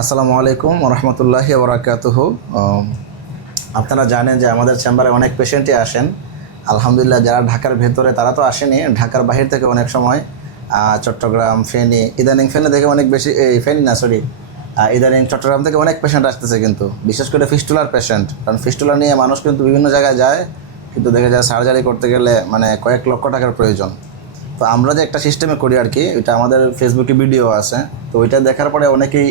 আসসালামু আলাইকুম রহমতুল্লাহি বারাকাতুহু। আপনারা জানেন যে আমাদের চেম্বারে অনেক পেশেন্টই আসেন। আলহামদুলিল্লাহ, যারা ঢাকার ভেতরে তারা তো আসেনি, ঢাকার বাহির থেকে অনেক সময় চট্টগ্রাম, ফেনী, ইদানিং ফেনী থেকে অনেক বেশি, ফেনী না সরি, ইদানিং চট্টগ্রাম থেকে অনেক পেশেন্ট আসতেছে, কিন্তু বিশেষ করে ফিস্টুলার পেশেন্ট। কারণ ফিস্টুলা নিয়ে মানুষ কিন্তু বিভিন্ন জায়গায় যায়, কিন্তু দেখা যায় সার্জারি করতে গেলে মানে কয়েক লক্ষ টাকার প্রয়োজন। তো আমরা যে একটা সিস্টেমে করি আর কি, এটা আমাদের ফেসবুকে ভিডিও আছে, তো ওইটা দেখার পরে অনেকেই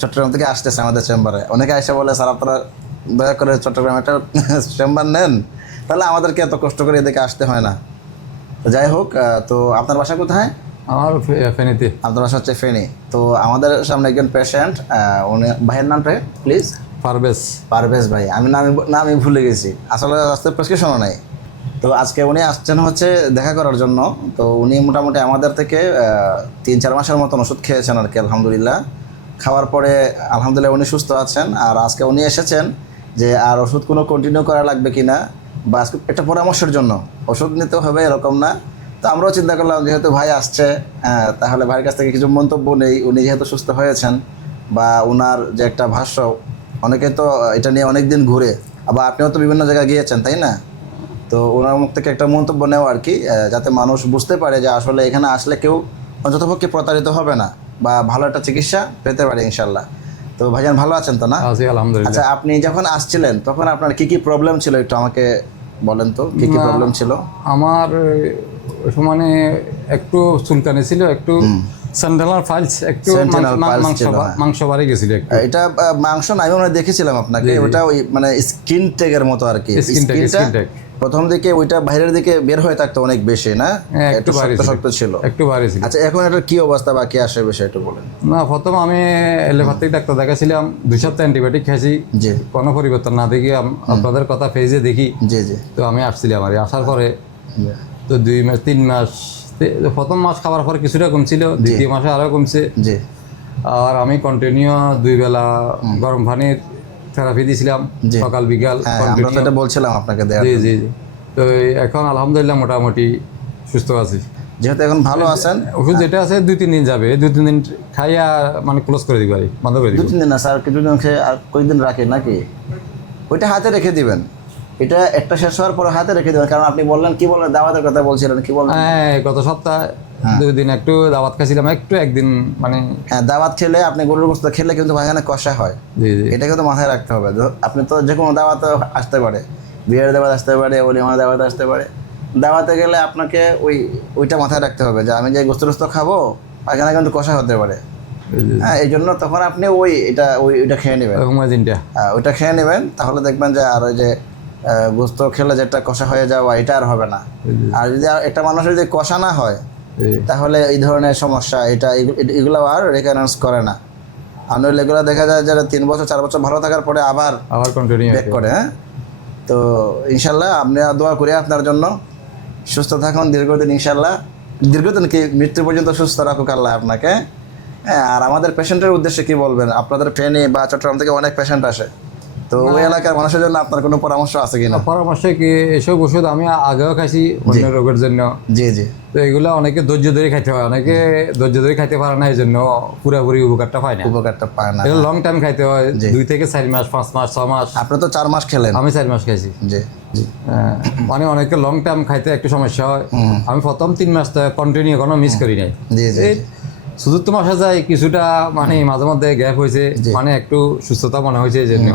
চট্টগ্রাম থেকে আসতেছে আমাদের চেম্বারে। অনেকে এসে বলে, স্যার আপনারা দয়া করে চট্টগ্রামে একটা চেম্বার নেন, তাহলে আমাদেরকে এত কষ্ট করে এদিকে আসতে হয় না। তো যাই হোক, তো আপনার বাসা কোথায়? আমার ফেনীতে। আপনার বাসা হচ্ছে ফেনী। তো আমাদের সামনে একজন পেশেন্ট, উনি, ভাইয়ের নামটা প্লিজ। পারভেজ। পারভেজ ভাই, আমি নামই ভুলে গেছি, আসলে রাস্তায় প্রেসক্রিপশনও নাই। তো আজকে উনি আসছেন হচ্ছে দেখা করার জন্য। তো উনি মোটামুটি আমাদের থেকে 3-4 মাসের মতন ওষুধ খেয়েছেন আর কি, আলহামদুলিল্লাহ। খাওয়ার পরে আলহামদুলিল্লাহ উনি সুস্থ আছেন। আর আজকে উনি এসেছেন যে আর ওষুধ কোনো কন্টিনিউ করা লাগবে কি না, বা আজকে একটা পরামর্শের জন্য। ওষুধ নিতে হবে এরকম না। তো আমরাও চিন্তা করলাম, যেহেতু ভাই আসছে, তাহলে ভাইয়ের কাছ থেকে কিছু মন্তব্য নেই। উনি যেহেতু সুস্থ হয়েছেন, বা ওনার যে একটা ভাষ্য, অনেকে তো এটা নিয়ে অনেক দিন ঘুরে, আবার আপনিও তো বিভিন্ন জায়গায় গিয়েছেন, তাই না? তো ওনার মুখ থেকে একটা মন্তব্য নেওয়া আর কি, যাতে মানুষ বুঝতে পারে যে আসলে এখানে আসলে কেউ অন্ততপক্ষে প্রতারিত হবে না, বা ভালো একটা চিকিৎসা পেতে পারে ইনশাল্লাহ। তো ভাইজান ভালো আছেন তো না? আছি আলহামদুলিল্লাহ। আচ্ছা, আপনি যখন আসছিলেন তখন আপনার কি কি প্রবলেম ছিল একটু আমাকে বলেন তো, কি কি প্রবলেম ছিল? আমার মানে একটু চুলকানি ছিল, একটু সেন্ট্রাল ফাইলস, একটু Sentinel piles ছিল, হ্যাঁ। মাংস বাড়ি গেছিল একটু। এটা মাংস না, আমি মনে হয় দেখেছিলাম আপনাকে, ওটা ওই মানে স্কিন টেগের মতো আর কি। Skin tag, স্কিনটা skin tag। প্রথম দিকে ওইটা বাইরের দিকে বের হয়ে থাকতো অনেক বেশি, না? হ্যাঁ, একটু একটু ভারী শক্ত ছিল। শক্ত ছিল। একটু ভারী ছিল। আচ্ছা, এখন এটার কি অবস্থা বা কি আসে বিষয় একটু বলেন। না, প্রথম আমি এলোপ্যাথিক ডাক্তার দেখাছিলাম, 2 সপ্তাহ অ্যান্টিবায়োটিক খাইছি, জি কোনো পরিবর্তন না দেখি আপনাদের কথা ফেজে দেখি, জি জি তো আমি আসছিলাম। আর আসার পরে তো 2 মাস 3 মাস, প্রথম মাস খাওয়ার পরে কিছুটা কমছিল, দ্বিতীয় মাসে আরও কমছে। জি আর আমি কন্টিনিউ 2 বেলা গরম পানির থেরাপি দিয়েছিলাম, জি। সকাল বিকাল হ্যাঁ, আমরা তো কন্টিনিউ। এটা বলছিলাম আপনাকে দেওয়ার জি জন্য। জি জি। তো এখন আলহামদুলিল্লাহ মোটামুটি সুস্থ আছি। যেহেতু এখন ভালো আছেন, ওষুধ যেটা আছে 2-3 দিন যাবে, 2-3 দিন খাইয়া মানে ক্লোজ করে দিতে পারি, বন্ধ করে দিব। 2-3 দিন না স্যার, কিছুদিন খেয়ে আর কয়েকদিন রাখেন নাকি? ওইটা হাতে রেখে দিবেন, এটা একটা শেষ হওয়ার পরে হাতে রেখে দেবেন। কারণ আপনি বললেন, কি বললেন, দাওয়াতের কথা বলছিলেন, কি বললেন? হ্যাঁ, গত সপ্তাহে 2 দিন একটু দাওয়াত খাইছিলাম, একটু একদিন মানে। হ্যাঁ, দাওয়াত খেলে, আপনি গরুর গোশত খেলে কিন্তু এখানে কষা হয়, জি জি। এটা কিন্তু মাথায় রাখতে হবে। আপনি তো যে কোনো দাওয়াতে আসতে পারে, বিয়ের দাওয়াত আসতে পারে, ওলিমার দাওয়াত আসতে পারে। দাওয়াতে গেলে আপনাকে ওইটা মাথায় রাখতে হবে যে আমি যে গোস্ত টোস্ত খাবো, এখানে কিন্তু কষা হতে পারে। হ্যাঁ, এই জন্য তখন আপনি ওইটা খেয়ে নেবেন। দিনটা হ্যাঁ, ওইটা খেয়ে নেবেন, তাহলে দেখবেন যে আর ওই যে গোস্ত খেলে যেটা কষা হয়ে যাওয়া, এটা আর হবে না। আর যদি একটা মানুষের যদি কষা না হয়, তাহলে এই ধরনের সমস্যা এগুলো আর রেকারেন্স করে না। আর নইলে এগুলো দেখা যায় যারা 3 বছর 4 বছর ভালো থাকার পরে আবার কন্টিনিউ ব্যাক করে। হ্যাঁ, তো ইনশাল্লাহ আমরা দোয়া করি আপনার জন্য, সুস্থ থাকুন দীর্ঘদিন, ইনশাল্লাহ দীর্ঘদিন কি মৃত্যু পর্যন্ত সুস্থ রাখুক আল্লাহ আপনাকে। হ্যাঁ, আর আমাদের পেশেন্টের উদ্দেশ্যে কি বলবেন? আপনাদের ফেনী বা চট্টগ্রাম থেকে অনেক পেশেন্ট আসে, তো ওই এলাকার মানুষের জন্য আপনার কোনো পরামর্শ আছে কিনা? পরামর্শ কি, এসব ওষুধ আমি আগেও খাইছি অন্য রোগের জন্য। জি জি। তো এগুলো অনেকে ধৈর্য ধরে খাইতে হয়, অনেকে ধৈর্য ধরে খাইতে পারে না, এই জন্য পুরোপুরি উপকারটা পায় না। উপকারটা পায় না, এটা লং টাইম খাইতে হয়, 2 থেকে 4 মাস, 5 মাস, 6 মাস। আপনি তো 4 মাস খেলেন। আমি 4 মাস খাইছি। জি জি। মানে অনেকে লং টাইম খাইতে একটু সমস্যা হয়। আমি প্রথম 3 মাস কন্টিনিউ কোনো মিস করি নাই। জি জি। এই চতুর্থ মাসে যায় কিছুটা মানে মাঝে মধ্যে গ্যাপ হয়েছে, মানে একটু সুস্থতা মনে হয়েছে এই জন্য।